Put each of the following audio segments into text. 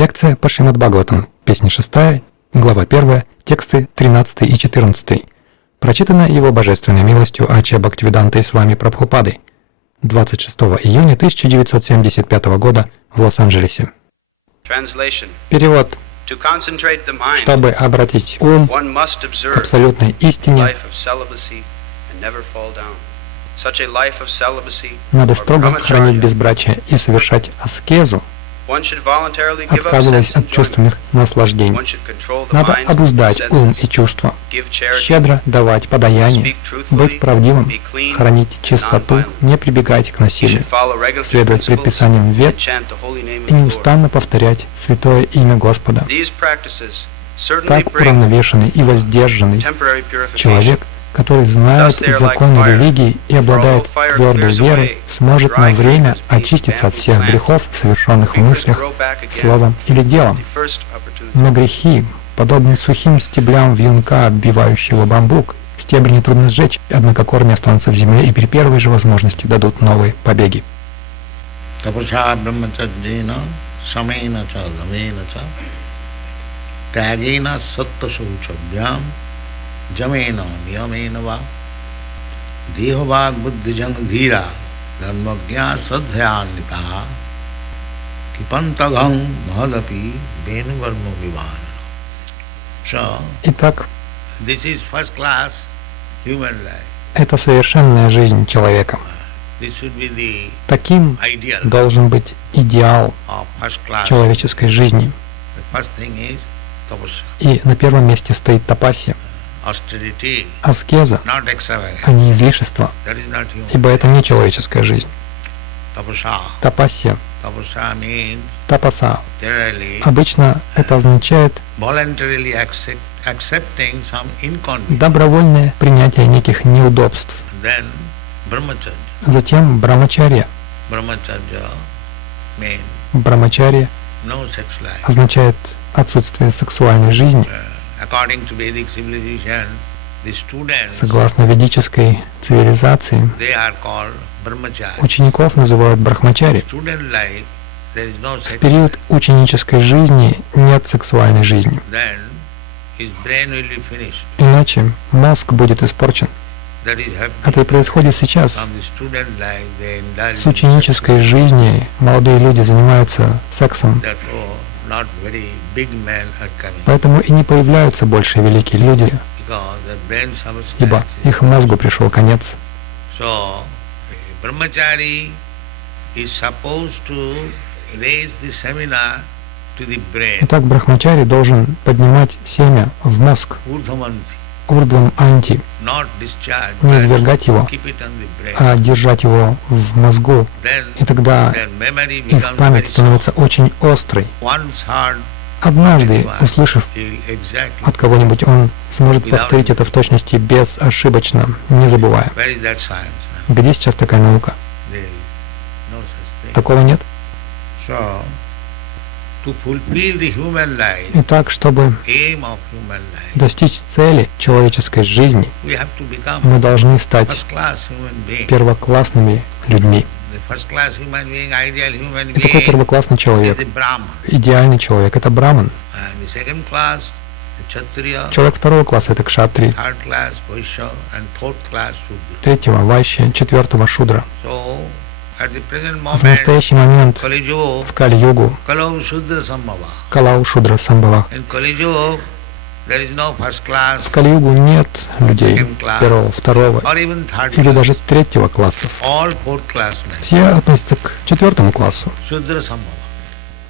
Лекция по Шримад Бхагаватам, песня 6, глава 1, тексты 13 и 14. Прочитана его божественной милостью Ача Бхактивидантой Свами Прабхупадой 26 июня 1975 года в Лос-Анджелесе. Перевод. Чтобы обратить ум к абсолютной истине, надо строго хранить безбрачие и совершать аскезу, отказываясь от чувственных наслаждений. Надо обуздать ум и чувства, щедро давать подаяние, быть правдивым, хранить чистоту, не прибегать к насилию, следовать предписаниям вед и неустанно повторять святое имя Господа. Так уравновешенный и воздержанный человек, который знает законы религии и обладает твердой верой, сможет на время очиститься от всех грехов, совершенных в мыслях, словом или делом. Но грехи, подобны сухим стеблям вьюнка, обвивающего бамбук, стебли нетрудно сжечь, однако корни останутся в земле и при первой же возможности дадут новые побеги. Jamena niyamena dehavag buddhijang dhira dharmagya sadhyanita kipantagam mahadapi venuvarma vivana. Итак, this is first class human life. Это совершенная жизнь человека. Таким должен быть идеал человеческой жизни. И на первом месте стоит тапасия. Аскеза, а не излишество, ибо это не человеческая жизнь. Тапасия, тапаса, обычно это означает добровольное принятие неких неудобств. Затем брамачарья. Брамачарья означает отсутствие сексуальной жизни. Согласно ведической цивилизации, учеников называют брахмачари. В период ученической жизни нет сексуальной жизни. Иначе мозг будет испорчен. Это и происходит сейчас. С ученической жизни молодые люди занимаются сексом. Поэтому и не появляются больше великие люди, ибо их мозгу пришел конец. Итак, брахмачари должен поднимать семя в мозг, урдвам анти, не извергать его, а держать его в мозгу, и тогда их память становится очень острой. Однажды, услышав от кого-нибудь, он сможет повторить это в точности безошибочно, не забывая. Где сейчас такая наука? Такого нет. Итак, чтобы достичь цели человеческой жизни, мы должны стать первоклассными людьми. И такой первоклассный человек, идеальный человек, это браман. Человек второго класса — это кшатри, третьего — вайшья, четвертого — шудра. В настоящий момент, в Кали-югу, Калау Шудра Самбхава, в Кали-югу нет людей первого, второго или даже третьего классов. Все относятся к четвертому классу.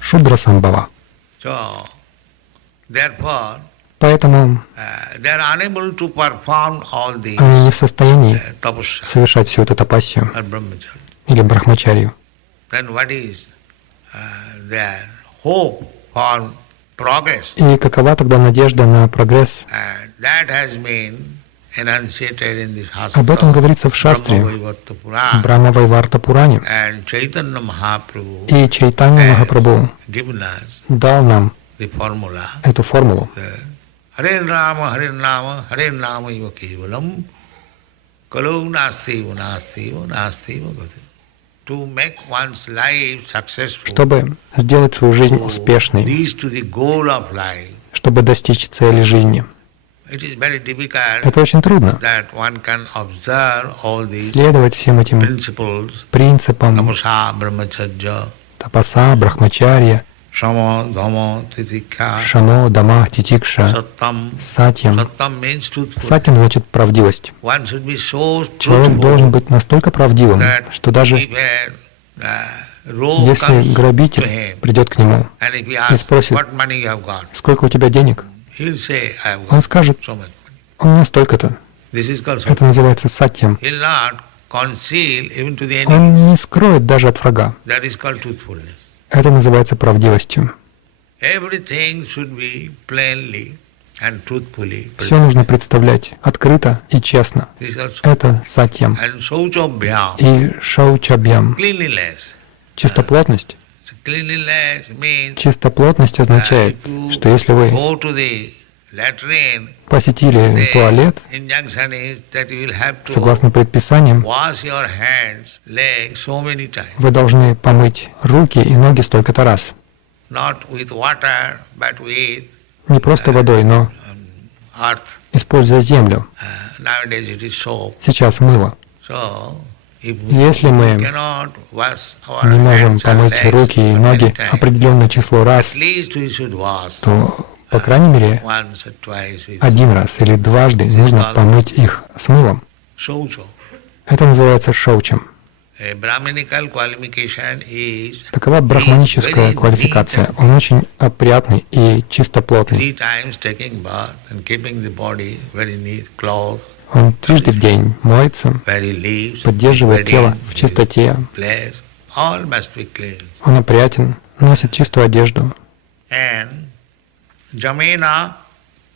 Шудра Самбхава. Поэтому они не в состоянии совершать всю эту тапасию или брахмачарью. И какова тогда надежда на прогресс? Об этом говорится в шастре, Брахма-вайварта Пуране. И Чайтанья Махапрабху дал нам эту формулу. Харе Рама, ива кевалам, калу настива, настива, настива гати. to make one's life successful, Чтобы сделать свою жизнь успешной, reach to the goal of life, чтобы достичь цели жизни. it is very difficult Это очень трудно. that one can observe all these Следовать всем этим principles, принципам tapasa, brahmacharya, тапаса, брахмачарья, sama, dhamma, titikha, шамо, дама, титикша, sattam. сатьям. Sattam means truthful. Сатьям значит правдивость. One should be so Человек truthful должен быть настолько правдивым, that что даже if a rogue если comes to грабитель him придет к нему and if he и asks спросит, what money you have got, сколько у тебя денег, he'll say, I have он got скажет, so much money. у меня столько-то. This is called Это называется сатьям. He'll not conceal even to the enemy. Он не скроет даже от врага. That is called truthfulness. Это называется правдивостью. Everything should be plainly and truthfully Все presented. нужно представлять открыто и честно. This is also Это сатьям. and shauchabhyam, И шаучабьям. cleanliness. Чистоплотность. So cleanliness means Чистоплотность означает, что если вы go to the latrine, посетили туалет, the injunction is that you will have to согласно предписаниям, wash your hands, legs so many times. вы должны помыть руки и ноги столько-то раз. Not with water, but with Не просто водой, но earth. используя землю. Nowadays it is soap. Сейчас мыло. So, if Если мы cannot wash our не можем hands and помыть legs руки и so ноги many times, определенное число раз, at least we should wash то, по крайней мере, once or twice with один раз или дважды нужно помыть их с мылом. shaucha. Это называется шоучем. A Brahminical qualification is Такова брахманическая квалификация. Он очень опрятный и чистоплотный. 3 times taking bath and keeping the body very neat, clothes, Он трижды в день моется, very leaves, поддерживает тело в чистоте. place, all must be clean. Он опрятен, носит чистую одежду. And jamena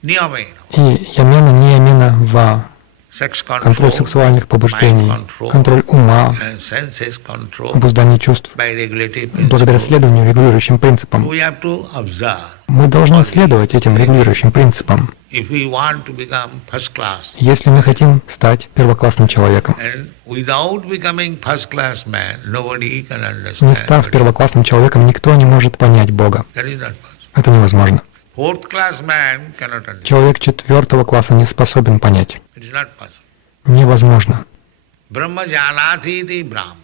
niyamena, И ямена не ямена ва. sex Контроль control, сексуальных побуждений, mind control, контроль ума, and senses control обуздание чувств. by regulative Благодаря principle. следованию регулирующим принципам. We have to observe. Мы должны следовать этим регулирующим принципам. If we want to become first class, Если мы хотим стать первоклассным человеком. and without becoming first class man, nobody can understand. Не став первоклассным человеком, никто не может понять Бога. That is not possible. Это невозможно. Fourth class man cannot understand. Человек четвертого класса не способен понять. It is not possible. Невозможно. Brahma janati iti brahmana.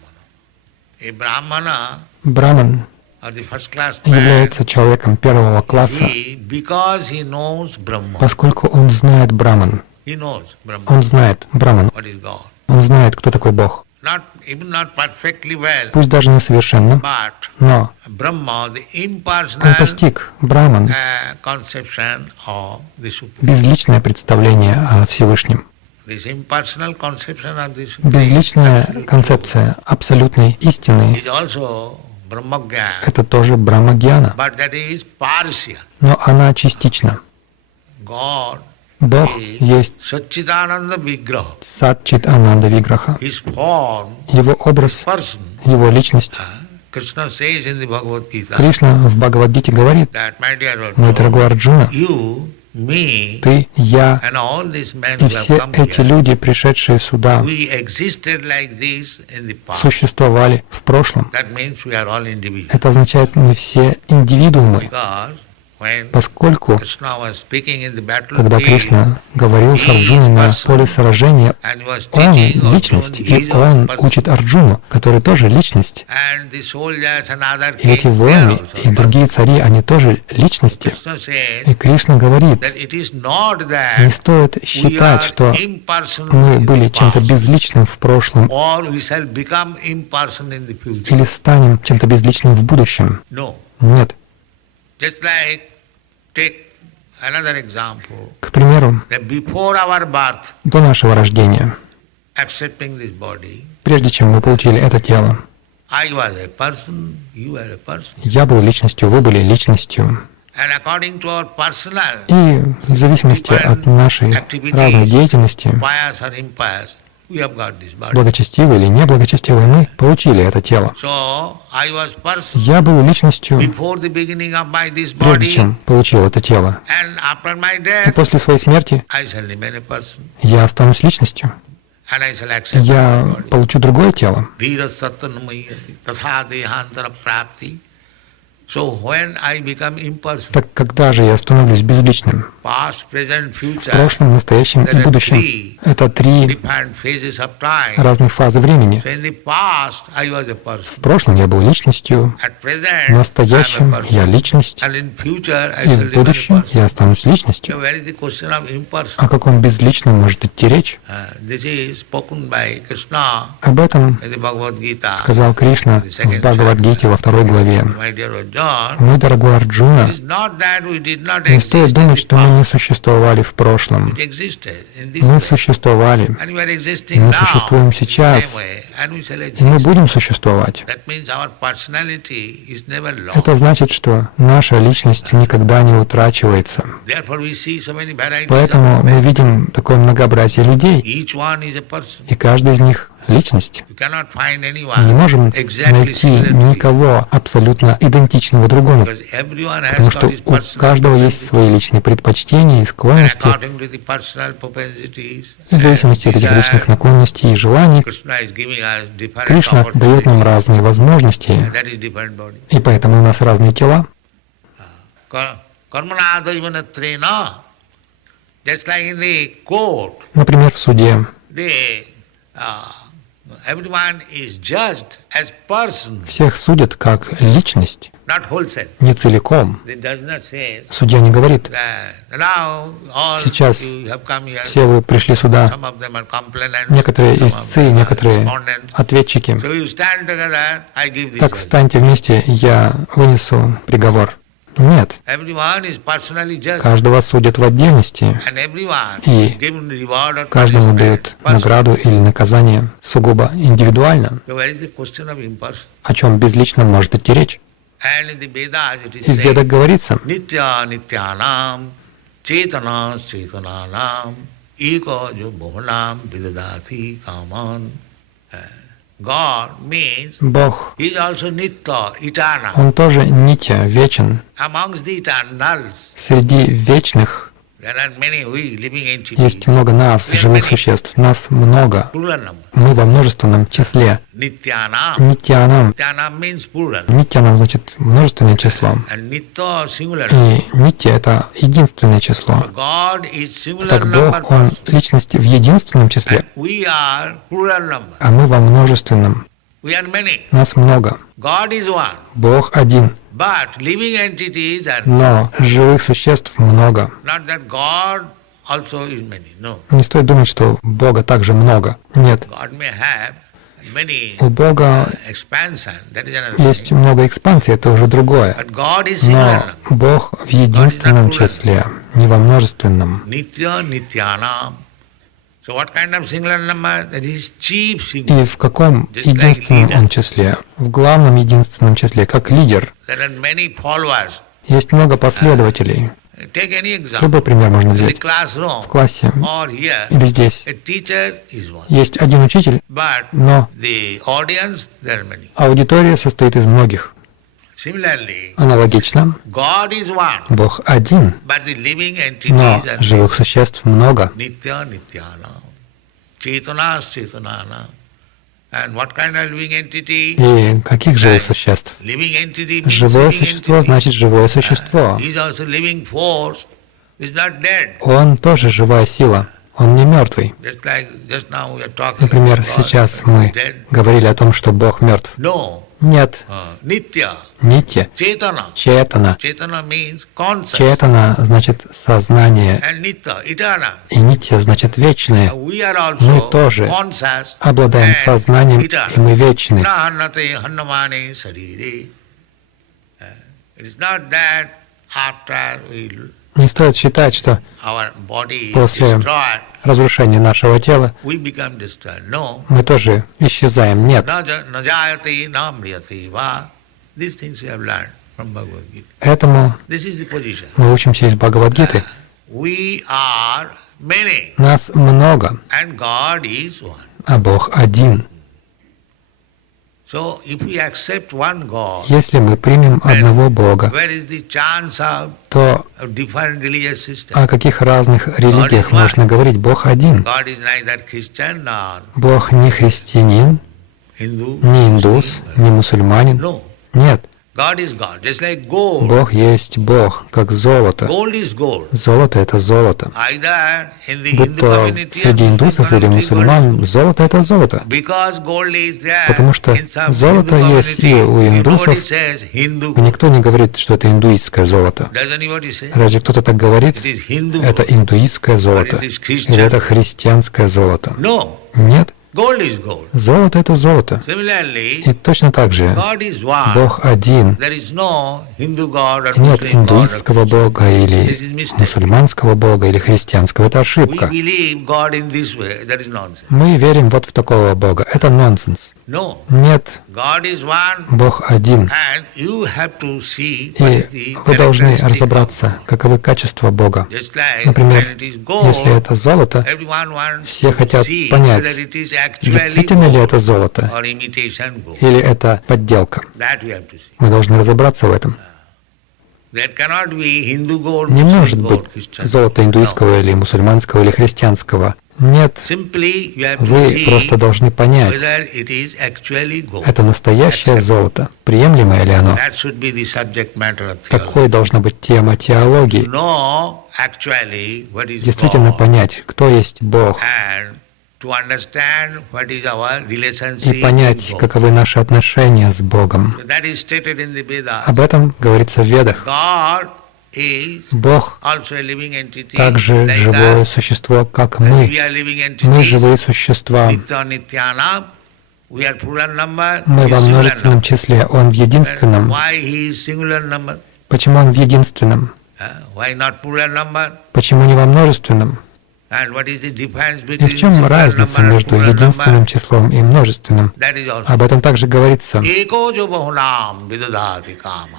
A brahmana Браман or the first class man, является человеком первого класса, because he knows Brahma. поскольку он знает Браман. He knows Brahma. Он знает Браман. What is God? Он знает, кто такой Бог. Even not perfectly well, Пусть даже не совершенно, but но Brahma, the он impersonal постиг Браман, conception of the Supreme. безличное представление о Всевышнем. This impersonal conception of the Supreme Безличная концепция абсолютной истины is also Brahmagyan, – это тоже Брамагьяна, but that is partial. но она частична. God Бог есть Satchitananda Vigraha. Сатчит Ананда Виграха. His form, Его образ, person. его личность. Krishna says in the Bhagavad Gita Кришна в Бхагавад-гите говорит: that, my dear «Мой Lord, дорогой Арджуна, you, me, ты, я and all these men и who have все come эти here, люди, пришедшие сюда, we existed like this in the past. существовали в прошлом». That means we are all individuals. Это означает, мы все индивидуумы, Because when поскольку, Krishna was speaking in the когда battlefield, Кришна говорил с Арджуной на поле сражения, and he was он teaching личность, Arjuna, he и is он also person. учит Арджуну, который тоже личность. And the soldiers and other И эти kings, they are воины also и другие цари, они тоже личности. Krishna said И Кришна говорит, that it is not не that стоит we считать, are что impersonal мы in the были чем-то past, безличным в прошлом or we shall become impersonal in the future. или станем чем-то безличным в будущем. No. Нет. Just like, take another example, К примеру, that before our birth, до нашего рождения, accepting this body, прежде чем мы получили это тело, I was a person, you were a person. я был личностью, вы были личностью. And according to our personal, И в зависимости от нашей разной деятельности, pious or impious, we have got this body. благочестивой или неблагочестивой, мы получили это тело. So, I was person Я был личностью, before the beginning of my this прежде body, чем получил это тело. and after my И death, после своей смерти I shall remain a person. я останусь личностью. and I shall accept я my body. получу другое тело. Dhira sattanmayati tatha dehantara prapti. So when I become impersonal, Так когда же я становлюсь безличным? past, present, В future, прошлом, настоящем и будущем. Это три different phases of time. разных фазы времени. So in the past, I was a person. В прошлом я был личностью, At present, в настоящем I am a я person. личность, And in future, I и shall в remain a будущем person. я останусь So личностью. where is the question of impersonal? О каком безличном может идти речь? This is spoken by Krishna Об этом in the Bhagavad Gita. сказал Кришна в Бхагавад-гите во 2 главе. My dear Arjuna, Мой дорогой Арджуна, it is not that we did not не стоит exist in думать, the что мы past. не существовали в прошлом. It existed in this Мы way. существовали, And we are и existing мы now существуем in the сейчас, same way, and we shall и мы exist. будем существовать. That means our personality is never lost. Это значит, что наша личность никогда не утрачивается. Therefore we see so many varieties Поэтому of мы men. видим такое многообразие людей, Each one is a person. и каждый из них — личность. You cannot find Мы не anyone можем exactly найти similar to you. никого абсолютно идентичного другому, Because everyone has потому got что his у personal каждого есть preferences. свои личные предпочтения и And склонности, according to the personal propensities и в зависимости от этих and личных desire, наклонностей и желаний, Krishna is giving us different Кришна дает нам opportunities. разные возможности, That is different body. и поэтому у нас разные тела. Karmana daivanathrena. Just like in the court, Например, в суде everyone is judged as person, всех судят как личность, not wholesale. не целиком. It does not say Судья не говорит: now all сейчас you have come here. все вы пришли сюда, Some of them are complainants, некоторые some of истцы, them are некоторые respondents. ответчики. So you stand together, I give this Так verdict. встаньте вместе, я вынесу приговор. Нет, Everyone is personally judged, каждого судят в отдельности, and everyone И is given reward or каждому punishment дают personally. награду или наказание сугубо индивидуально. So where is the question of impersonal? О чем безличном может идти речь? And in the Vedas it is И в Ведах said, говорится: Nitya Nityanam Chetana Chetananam Eko Jo Bhuvanam Vidadati Kaman. God means Бог, He is also Nitya, eternal. Он тоже нитя, вечен. Amongst the eternals, Среди вечных there are many we living entities. есть много нас, живых существ. Нас много. Plural number. Мы во множественном числе. Nityanam. Нитянам. Nityanam means plural. Нитянам значит множественное число. And Nitya singular. И нитя — это единственное число. God is singular Так number Бог, Он person. личность в единственном числе, We are plural number. а мы во множественном. We are many. Нас много. God is one. Бог один, But living entities are но живых существ много. not that God also is many. No. Не стоит думать, что Бога также много. Нет. God may have many У Бога expansion. That is another есть thing. много экспансий, это уже другое. But God is singular. Но Бог в единственном числе, не во множественном. Nitya Nityanam. So what kind of singular number? That is chief singular. И в каком единственном он числе? В главном единственном числе, как лидер. There are many followers. Есть много последователей. Take any example. Любой пример можно In the взять. classroom В классе or here, или здесь a teacher is one. есть один учитель, But но the audience, there are many. аудитория состоит из многих. Similarly, Аналогично, God is one, Бог один, but the living но entities are живых существ много. Nitya Nityana, Chetana Chetanana. And what kind of living entity? И каких живых существ? Living entity means Живое living существо entity. значит живое существо. He is also living force, is not dead. Он тоже живая сила, он не мертвый. Just like just now we are talking Например, about God, сейчас but мы he's dead. говорили о том, что Бог мертв. No, Нет, Nitya, нитья, Chetana. четана. Chetana means conscious. Четана значит сознание, And Nitya, eternal. и нитья значит вечное. We are Мы also тоже conscious обладаем and сознанием, eternal. и мы вечны. Na hannate hannamane sarire. It is not that after Не стоит считать, что our body is После destroyed, разрушение нашего тела we become destroyed. No. мы тоже исчезаем. Нет. Na jayate na mriyate va. These things we have learned from Bhagavad Gita. Этому This is the position. мы учимся из Бхагавад-гиты. We are many Нас много, and God is one. а Бог один. So, if we accept one God, Если мы примем одного Бога, where is the chance of то different religious systems? о каких разных религиях можно говорить? Бог один. God is neither Christian nor Бог не христианин, Hindu, не индус, не мусульманин. No, Нет. God is God. Just like gold. Бог есть Бог, как золото. Gold is gold. Золото — это золото. Either in the Будь Hindu то community среди or индусов или Muslim community, мусульман, gold is золото — это золото. because gold is there Потому что in some золото Hindu есть и community, у индусов, nobody says Hindu и никто не говорит, что это индуистское золото. Does anybody say? Разве кто-то так говорит? It is Hindu Это индуистское золото. Or it is Christian. Или это христианское золото? No, Нет. gold is gold. Золото — это золото. Similarly, И точно так же God is one. Бог один. There is no Hindu God or Нет Muslim God. индуистского Бога This или is mistake. мусульманского Бога или христианского. Это We ошибка. believe God in this way. That is nonsense. Мы верим вот в такого Бога. Это нонсенс. No, Нет, God is one, Бог один. and you have to see what is И the вы должны characteristic. разобраться, каковы качества Бога. Just like Например, when it is gold, если это золото, everyone wants все to хотят see понять, whether it is actually действительно ли gold это золото or imitation gold. или это подделка. That we have to see. Мы должны разобраться в этом. That cannot be Hindu gold, Не Muslim может быть gold, Christian золото gold. индуистского или мусульманского или христианского. Нет, Simply you have to вы see просто должны понять, whether it is actually gold. это настоящее золото. Приемлемое ли оно? That should be the subject matter of theology. Такой должна быть тема теологии. Know actually what is Действительно God понять, кто есть Бог, and to understand what is our relationship и понять, with God. каковы наши отношения с Богом. So that is stated in the Vedas. Об этом говорится в Ведах. God is Бог also a living entity, также like живое us. существо, как We мы. are living Мы entities. живые существа. Nitya Nityanam. We are plural number. Мы he во is singular множественном number. числе, Он в And единственном. why he is singular number? Почему Он в единственном? Why not plural number? Почему не во множественном? And what is the difference И between в чем singular разница number and между plural единственным number? числом и множественным? That is also. Об этом также говорится. Eko jo bahunam vidadati kama.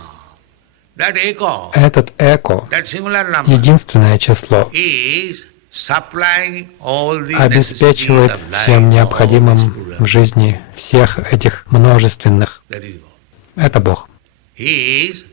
That eko, Этот эко, that singular number, единственное число, is supplying all the обеспечивает necessities of life всем for all необходимым these в plural. жизни всех этих множественных. That is God. Это Бог. He is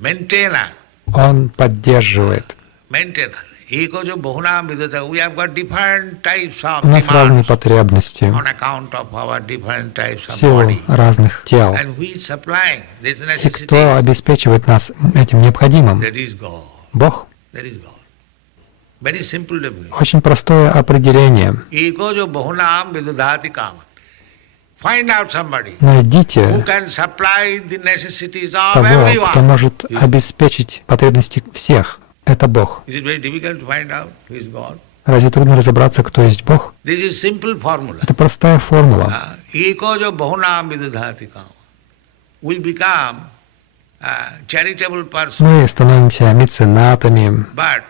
maintainer. Он поддерживает. Maintainer. Eko jo bahunam vidadati. We have got different types of У нас разные demands потребности on account of our different types в of силу body. разных тел. And who is supplying this И necessity? кто обеспечивает нас этим необходимым? That is God. Бог. That is God. Very simple definition. Очень простое определение. Eko jo bahunam vidadati kama. Find out somebody who Найдите can supply the necessities of того, everyone. кто может обеспечить потребности всех. Это Бог. Is it very difficult to find out who is God? Разве трудно разобраться, кто есть Бог? This is simple formula. Это простая формула. Eko jo bahunam vidadati kama. We become a charitable person, Мы становимся меценатами. but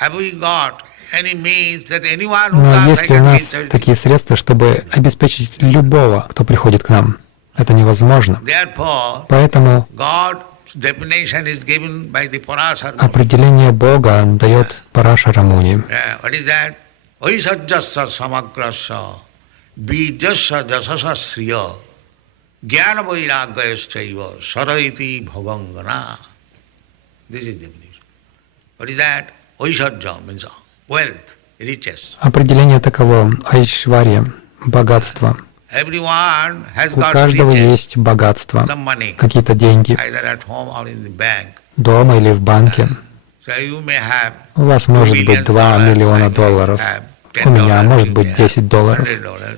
have we got any means that anyone who Но comes есть ли у can нас give такие средства, чтобы обеспечить любого, кто приходит к нам? Это невозможно. Therefore, Поэтому God's definition is given by the Parashara. определение Бога дает Парашара Муни. What is that? Oisajjasya samagrasya bijasya jasasa sriya jnana vairagyayasthaiva saraiti bhavangana. This is definition. What is that? Oisajja means wealth, riches. Определение таково: айшварья, богатство. Everyone has У got каждого riches, есть богатство, some money, какие-то деньги, either at home or in the bank. дома или в банке. So you may have У вас может быть 2 миллиона долларов. У меня может быть 10 долларов.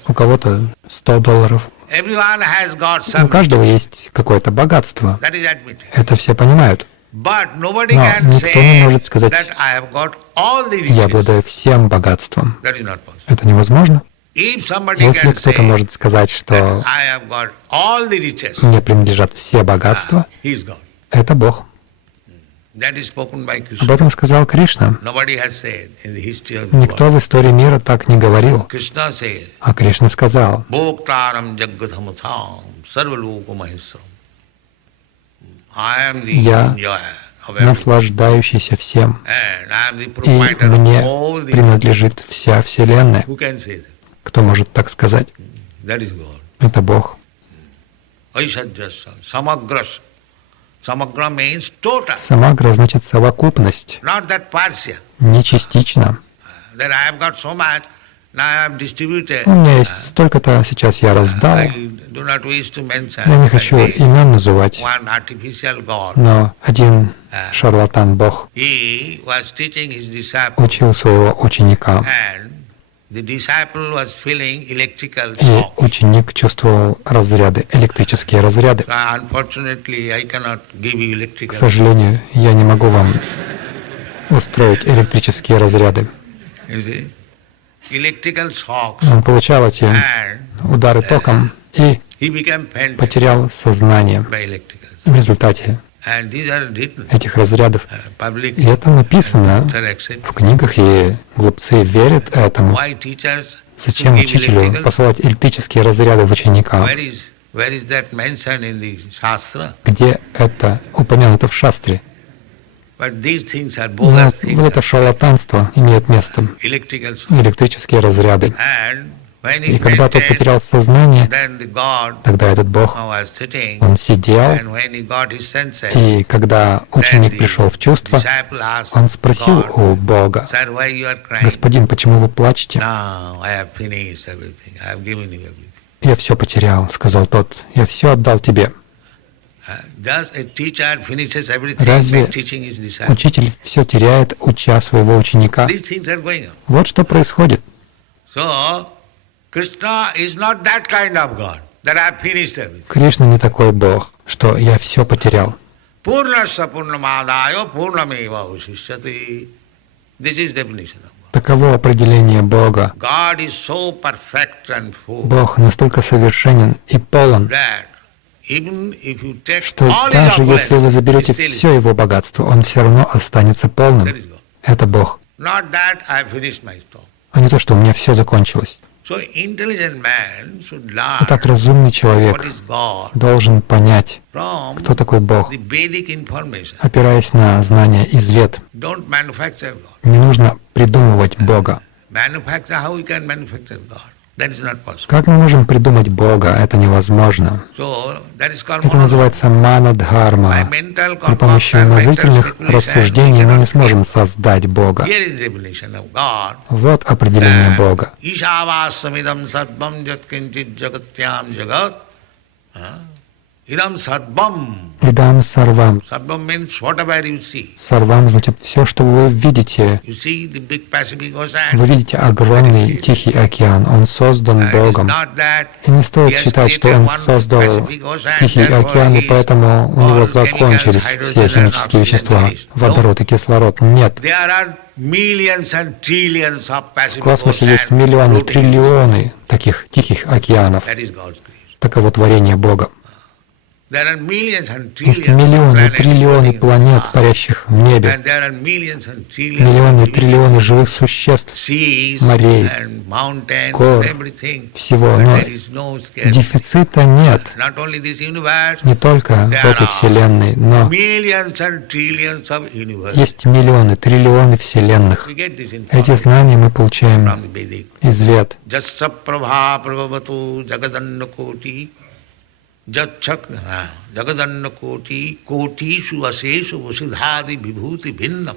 У кого-то 100 долларов. Everyone has got У some. каждого есть какое-то богатство. That is admitted. Это все понимают. But nobody Но can никто не say может сказать: that I have got all the я riches. обладаю всем богатством. That is not possible. Это невозможно. If somebody Если can кто-то say может сказать, что that I have got all the riches, мне принадлежат все богатства, he is God. это Бог. That is spoken by Об Krishna. этом сказал Кришна. Nobody has said in the history of the Никто world. в истории мира так не говорил. Krishna said, А Кришна сказал: Bhoktaram Jaggathamutham Sarvaloka Maheswaram. I am the Я enjoyer of everything. наслаждающийся всем, And I am the и provider мне of all the. принадлежит вся Вселенная. Who can say that? Кто может так сказать? That is God. Это Бог. Aishajyasya, samagras. Samagra means total. Самагра значит совокупность, Not that partial. не частично. That I have got so much, now I have distributed. У меня есть столько-то, сейчас я раздал. I do not wish to mention. Я не хочу имен называть, One artificial god. но один шарлатан Бог He was teaching his disciple, учил своего ученика, and the disciple was feeling electrical и shock. ученик чувствовал разряды, электрические разряды. Unfortunately, I cannot give you К electrical. сожалению, я не могу вам устроить электрические разряды. You see, electrical shocks, Он получал эти and удары током и he became fainted потерял сознание by electrical. в результате And these are written. этих разрядов. Public И это написано accept. в книгах, и глупцы верят этому. Why teachers Зачем give учителю electrical? посылать электрические разряды в ученика? Where is that mentioned in the Shastra? Где это упомянуто в шастре? But these things are Но bogus things. вот это шарлатанство имеет место. Electrical shocks. Электрические разряды. And when И he когда тот fainted, потерял сознание, then the God тогда этот Бог, was sitting, он сидел, and when he got his senses, и когда ученик пришел в чувство, disciple asked он спросил God, у Бога: Sir, why you are crying? «Господин, почему вы плачете?» Now I have finished everything. I have given you everything. «Я все потерял», — сказал тот, — «я все отдал тебе». Does a teacher finishes everything Разве by teaching his disciple? учитель все теряет, уча своего ученика? These things are going on. Вот что происходит. So, Krishna is not that kind of God, that I have finished everything. Кришна не такой Бог, что я все потерял. Purnasya purnamadayo purnameva usishyati. This is definition of God. Таково определение Бога. God is so perfect and full Бог настолько совершенен и полон, that even if you take что all his даже если вы opulences, заберете he still все его богатство, он все равно останется полным. That is God. Это Бог, Not that I finished my story. а не то, что у меня все закончилось. So intelligent man should learn Итак, разумный what человек is God должен понять, from кто такой Бог, the Vedic information. опираясь на знания из Вед. Don't manufacture God. Не нужно придумывать Бога. Manufacture, how we can manufacture God? That is not possible. Как мы можем придумать Бога? Это невозможно. So that is called Это monotheism. называется By манадхарма. mental При помощи concoction, mental умозрительных speculation, рассуждений we мы не cannot сможем создать Бога. Here is the definition of God. Вот определение Бога. Ishavasamidam sarvam jat kinchit jagatyam jagat. Idam sarvam. Идам сарвам. Sarvam means whatever you see. Сарвам значит все, что вы видите. You see the big Pacific Ocean. Вы видите огромный Тихий океан. Он создан It's Богом. not that И не стоит he has считать, что created Он one создал Pacific Ocean, Тихий therefore океан, и he is поэтому у all него chemicals, закончились все hydrogen химические and вещества, oxygen released. водород и кислород. Нет. there are millions and trillions of В Pacific космосе Ocean есть миллионы, floating. триллионы таких тихих океанов. That is God's creation. Таково творение Бога. There are millions and Есть trillions of миллионы, planets триллионы floating in the планет, sky. парящих в небе. And there are millions and trillions Миллионы, of триллионы живых существ, seas морей, and mountains гор, and everything. всего. But Но there is no scarcity. дефицита нет. Not only this universe, Не только в этой Вселенной, но millions and trillions of universes. есть миллионы, триллионы Вселенных. We get this Эти information знания мы получаем from the Vedic. из Вед. Jasya prabha prabhavatu jagadannakoti jachak jagadannakoti kotishu aseshu vasidhadi vibhuti bhinnam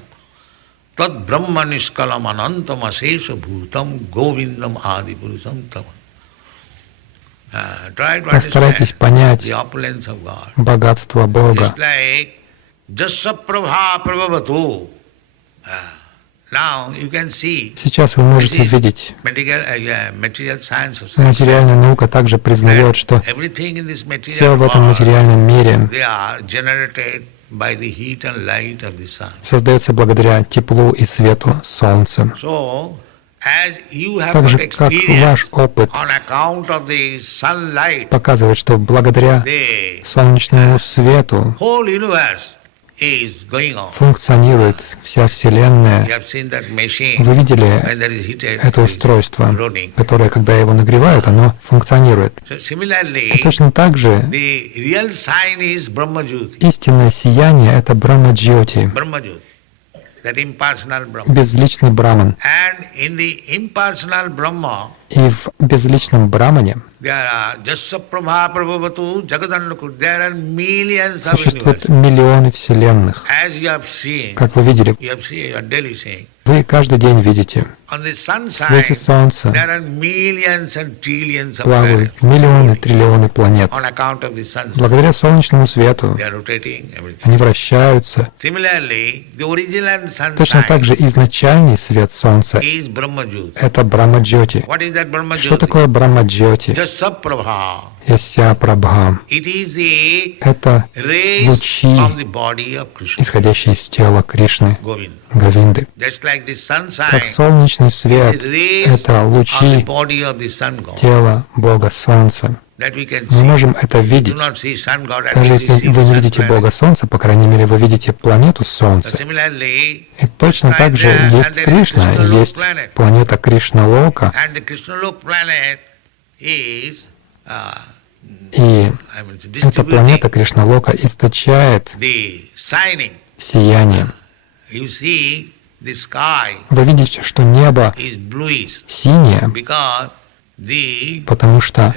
tad brahma niskalam anantam asesha bhutam govindam adi purusam tam. Try to Постарайтесь understand понять the opulence of God. богатство Бога. Just like jasya prabha prabhavatu. Now you can see Сейчас вы можете видеть, material science or science. материальная наука также признает, что Everything in this material все в этом world, материальном мире they are generated by the heat and light of the sun. создается благодаря теплу и свету Солнца. So, as you have Так же, got как experience ваш опыт on account of the sunlight, показывает, что благодаря the солнечному свету whole universe is going on. функционирует вся You Вселенная. have seen that machine Вы видели when there is heated это устройство, running. которое, когда его нагревают, оно функционирует. So И similarly, точно так же the real sign is Brahma-jyoti. истинное сияние — это Брахма-джьоти, Brahma-jyoti, that impersonal Brahma. безличный Браман. And in the impersonal Brahma, И в безличном Брамане существуют миллионы вселенных. Как вы видели, вы каждый день видите, в свете Солнца плавают миллионы, триллионы планет. Благодаря солнечному свету они вращаются. Точно так же изначальный свет Солнца — это Брахма-джьоти. Что такое Брахма-джьоти? Ясья Прабха. Это лучи, исходящие из тела Кришны, Говинды. Как солнечный свет — это лучи тела Бога Солнца. Мы можем это видеть. Даже если вы не видите Бога Солнца, по крайней мере, вы видите планету Солнца. И точно так же есть Кришна, есть планета Кришналока. И эта планета Кришналока источает сияние. Вы видите, что небо синее, потому что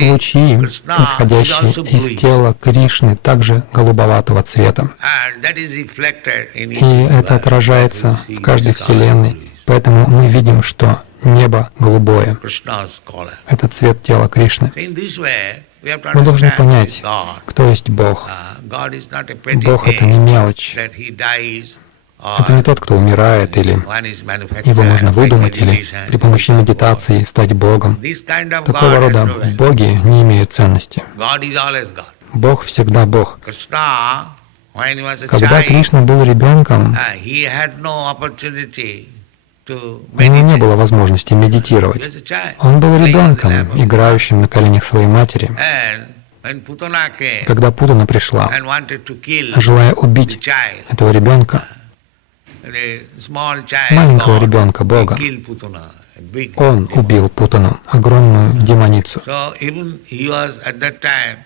лучи, исходящие из тела Кришны, также голубоватого цвета. И это отражается в каждой вселенной. Поэтому мы видим, что небо голубое. Это цвет тела Кришны. Мы должны понять, кто есть Бог. Бог — это не мелочь. Это не тот, кто умирает, или его можно выдумать, или при помощи медитации стать Богом. Такого рода боги не имеют ценности. Бог всегда Бог. Когда Кришна был ребенком, у него не было возможности медитировать. Он был ребенком, играющим на коленях своей матери. Когда Путана пришла, желая убить этого ребенка, маленького ребенка Бога, он убил Путану, огромную демоницу.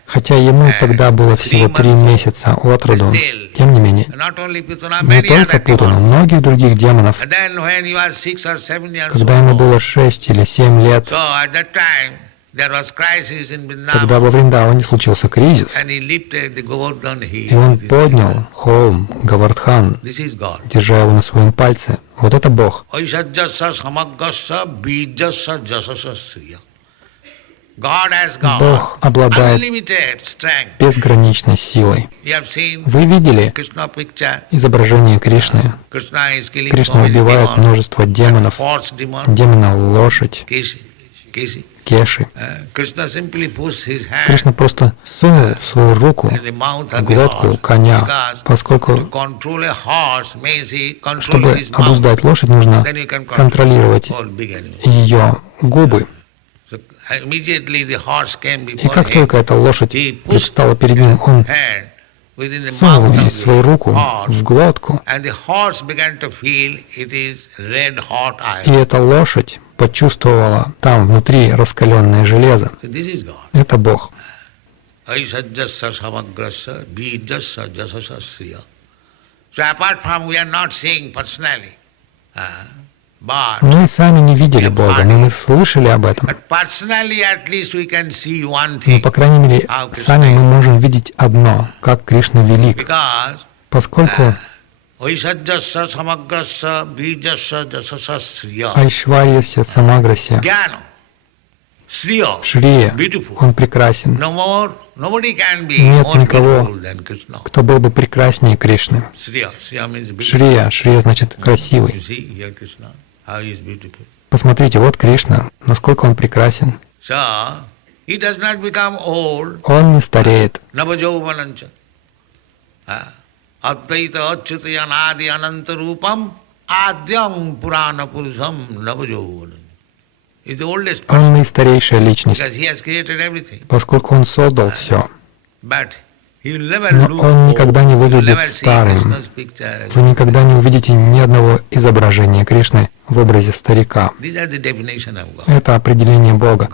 Хотя ему тогда было всего 3 месяца от роду, тем не менее, не только Путану, многих других демонов, когда ему было 6 или 7 лет, когда во Вриндаване случился кризис, и он поднял холм Говардхан, держа его на своем пальце. Вот это Бог. Бог обладает безграничной силой. Вы видели изображение Кришны? Кришна убивает множество демонов, демона лошадь, Кеши. Кришна просто сунул свою руку в глотку коня, поскольку, чтобы обуздать лошадь, нужно контролировать ее губы. И как только эта лошадь предстала перед ним, он сунул ей свою руку в глотку, и эта лошадь почувствовала там внутри раскаленное железо. Это Бог. Мы сами не видели Бога, но мы слышали об этом. Но, по крайней мере, сами мы можем видеть одно, как Кришна велик, поскольку Айшварьяся Самаграся, Шрия, он прекрасен. Нет никого, кто был бы прекраснее Кришны. Шрия, Шрия значит красивый. Посмотрите, вот Кришна, насколько он прекрасен. Он не стареет. Адвайта Ачюта Анади Ананта Рупам Адьям Пурана Пурусам Наваджованам. Он наистарейшая личность, поскольку он создал все. Но он никогда не выглядит старым. Вы никогда не увидите ни одного изображения Кришны в образе старика. Это определение Бога.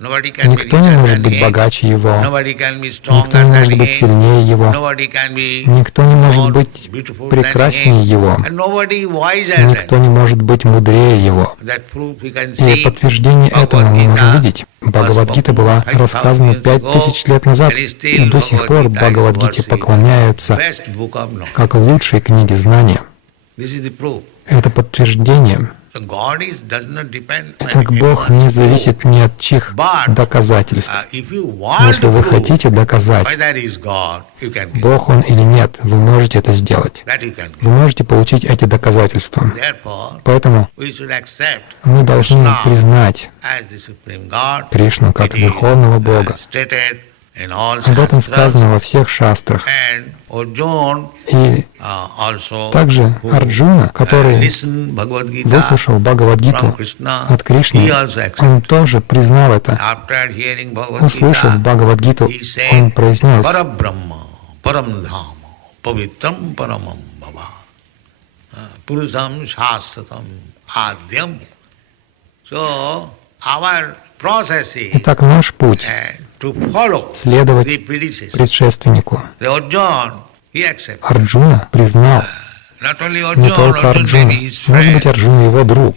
Никто не может быть богаче его, никто не может быть сильнее его, никто не может быть прекраснее его, никто не может быть мудрее его. И подтверждение этому мы можем видеть. Бхагавад-гита была рассказана 5000 лет назад, и до сих пор Бхагавад-гите поклоняются как лучшей книге знания. Это подтверждение. Так Бог не зависит ни от чьих доказательств. Но если вы хотите доказать, Бог Он или нет, вы можете это сделать. Вы можете получить эти доказательства. Поэтому мы должны признать Кришну как Верховного Бога. Об этом сказано во всех шастрах. И также Арджуна, который выслушал Бхагавад-гиту от Кришны, он тоже признал это. Услышав Бхагавад-гиту, он произнес: Итак, наш путь — следовать предшественнику. Арджуна признал, не только Арджуна, может быть, Арджуна его друг,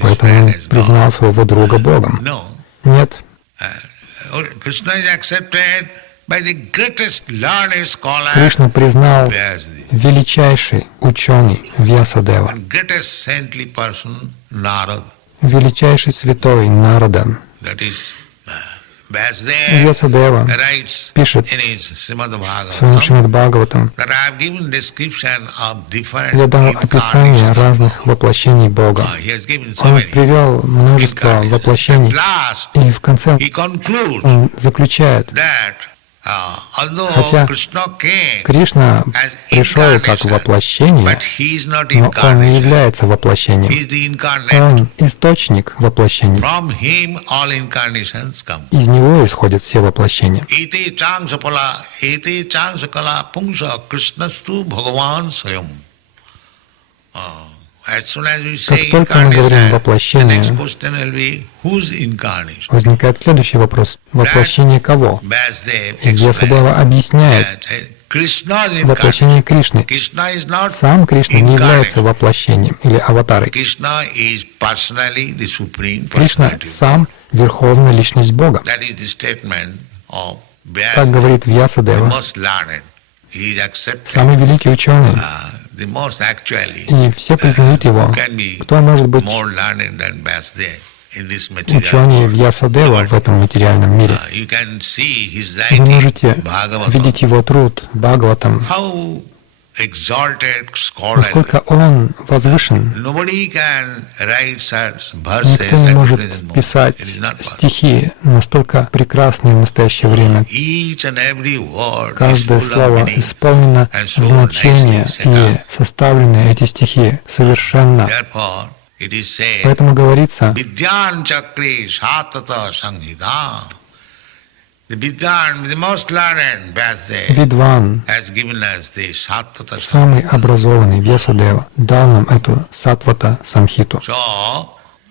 поэтому он признал своего друга Богом. Нет. Кришну признал величайший ученый Вьясадева, величайший святой Нарада. Вьясадева пишет в своем Шримад Бхагаватам: я дал описание разных воплощений Бога. Он привел множество воплощений, и в конце он заключает: хотя Кришна пришел как воплощение, но Он не является воплощением. Он источник воплощений. Из Него исходят все воплощения. Как только мы говорим «воплощение», возникает следующий вопрос: воплощение кого? И Вьясадева объясняет: воплощение Кришны. Сам Кришна не является воплощением или аватарой. Кришна сам Верховная Личность Бога. Так говорит Вьясадева, самый великий ученый. И все признают его. Кто может быть ученый Вьясадева в этом материальном мире? Вы можете видеть его труд Бхагаватам, насколько он возвышен. Никто не может писать стихи настолько прекрасные в настоящее время. Каждое слово исполнено значения, и составлены эти стихи совершенно. Поэтому говорится: Видван, самый образованный Вьясадева, дал нам эту Саттвата Самхиту.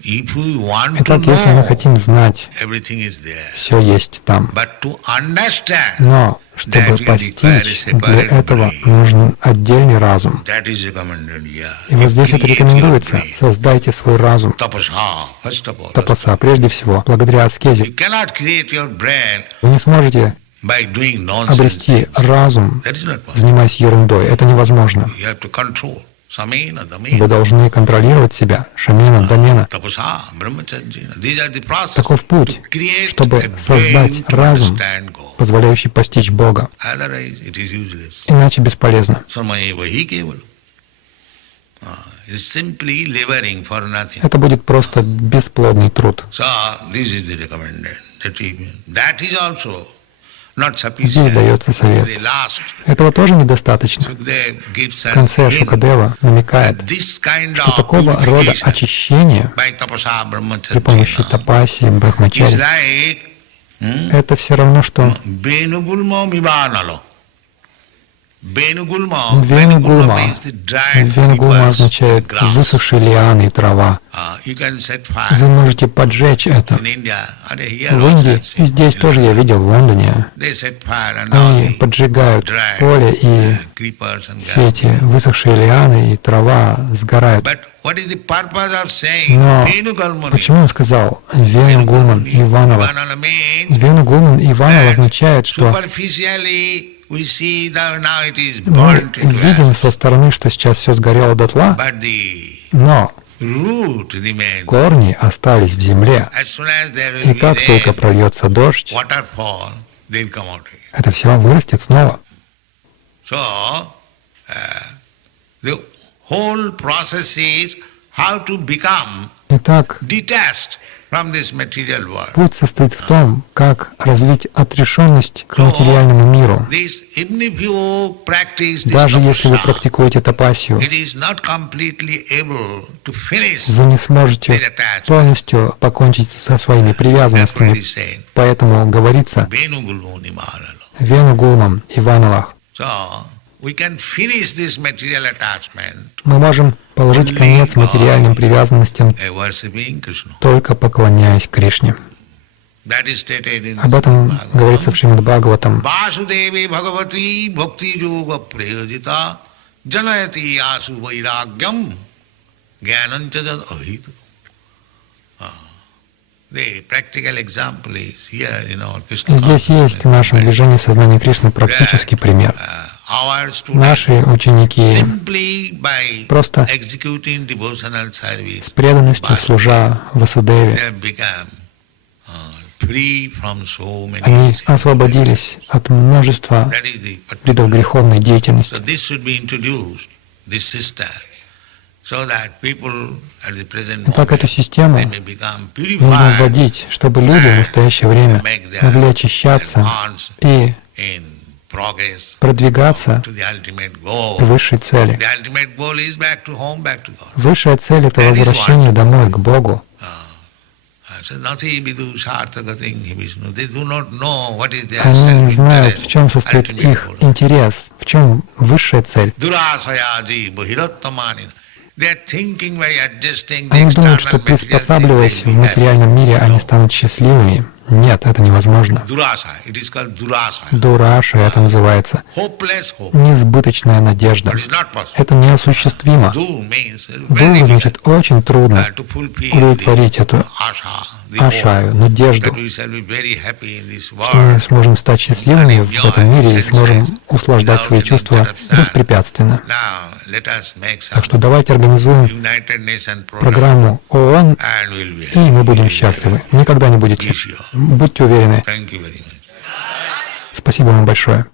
Итак, если мы хотим знать, все есть там. Но чтобы постичь, для этого нужен отдельный разум. И вот здесь это рекомендуется. Создайте свой разум. Тапаса, прежде всего, благодаря аскезе. Вы не сможете обрести разум, занимаясь ерундой. Это невозможно. Вы должны контролировать себя, шамена, дамена. Таков путь, чтобы создать разум, позволяющий постичь Бога. Иначе бесполезно. Это будет просто бесплодный труд. Здесь дается совет. Этого тоже недостаточно. В конце Шукадева намекает, что такого рода очищение при помощи тапаси, брахмачари — это все равно, что Venugulma. Венугулма. Means the dried Венугулма creepers, означает grass. высохшие лианы и трава. You can set Вы fire можете поджечь это. in India. And here В also Индии, I've seen, и здесь тоже я видел, в Лондоне, they set fire and all они the поджигают dried поле, и creepers and все grass. эти высохшие лианы и трава сгорают. But what is the purpose of saying Но Venugulmani? почему он сказал Венугулман Иванова? Venugulmani means Венугулман Иванова означает, что superficially we see that now it is мы burnt into видим ashes, со стороны, что сейчас все сгорело дотла, but the но root remains. корни остались в земле. As soon as there will И be как только rain, прольется дождь, waterfall, they'll come out again. это все вырастет снова. So, the whole process is how to become Итак, detached from this material world. путь состоит в том, как развить отрешенность к материальному миру. This, even if you practice this Даже если вы tapasya, практикуете тапасию, it is not completely able to finish вы не сможете полностью покончить со своими That's what привязанностями. he's saying. Поэтому говорится Venugulmuni Maharala. Венугулмам Ивановах. So, we can finish this material attachment Мы можем положить конец материальным привязанностям, by worshipping Krishna. только поклоняясь Кришне. That is stated in Об этом Bhagavatam. говорится в Шримад Бхагаватам. Vasudevi Bhagavati Bhakti Yoga Prayojita Janayati Asu Vairagyam Gyananchajad Ahita. The practical example is here in our Krishna И здесь есть в нашем движении сознания Кришны практический пример. Our students Наши ученики simply by просто executing devotional service с преданностью служа Васудеве, they have become free from so many они sins. освободились от множества That is the видов греховной деятельности. So this should be introduced, this system, so that people at the present Итак, эту moment систему they may become нужно purified вводить, чтобы люди в настоящее время могли очищаться advance и in progress продвигаться to the ultimate goal. к высшей цели. The ultimate goal is back to home, back to God. Высшая цель – это возвращение домой, к Богу. So nati vidu sarthagating Vishnu. They do not know what is their Они не знают, в self-interest, чем состоит ultimate их goal. интерес, в чем высшая цель. Durashayaji bahirattamani. They are thinking by adjusting the Они думают, external что material приспосабливаясь things, в they will be материальном мире, happy. они No. станут счастливыми. Нет, это невозможно. Durasa. It is called durasa. Дураша это называется. Hopeless hope. Несбыточная надежда. But it's not possible. Это неосуществимо. Do means very Ду difficult значит очень трудно to fulfill удовлетворить the эту asha, the ашаю, hope надежду, that we shall be very happy in this что мы world. сможем стать счастливыми в этом мире и сможем услаждать свои чувства беспрепятственно. Now, let us make some Так что давайте организуем United Nations program программу ООН, and we'll be и мы будем счастливы. Никогда не будете. Будьте уверены. Thank you very much. Спасибо вам большое.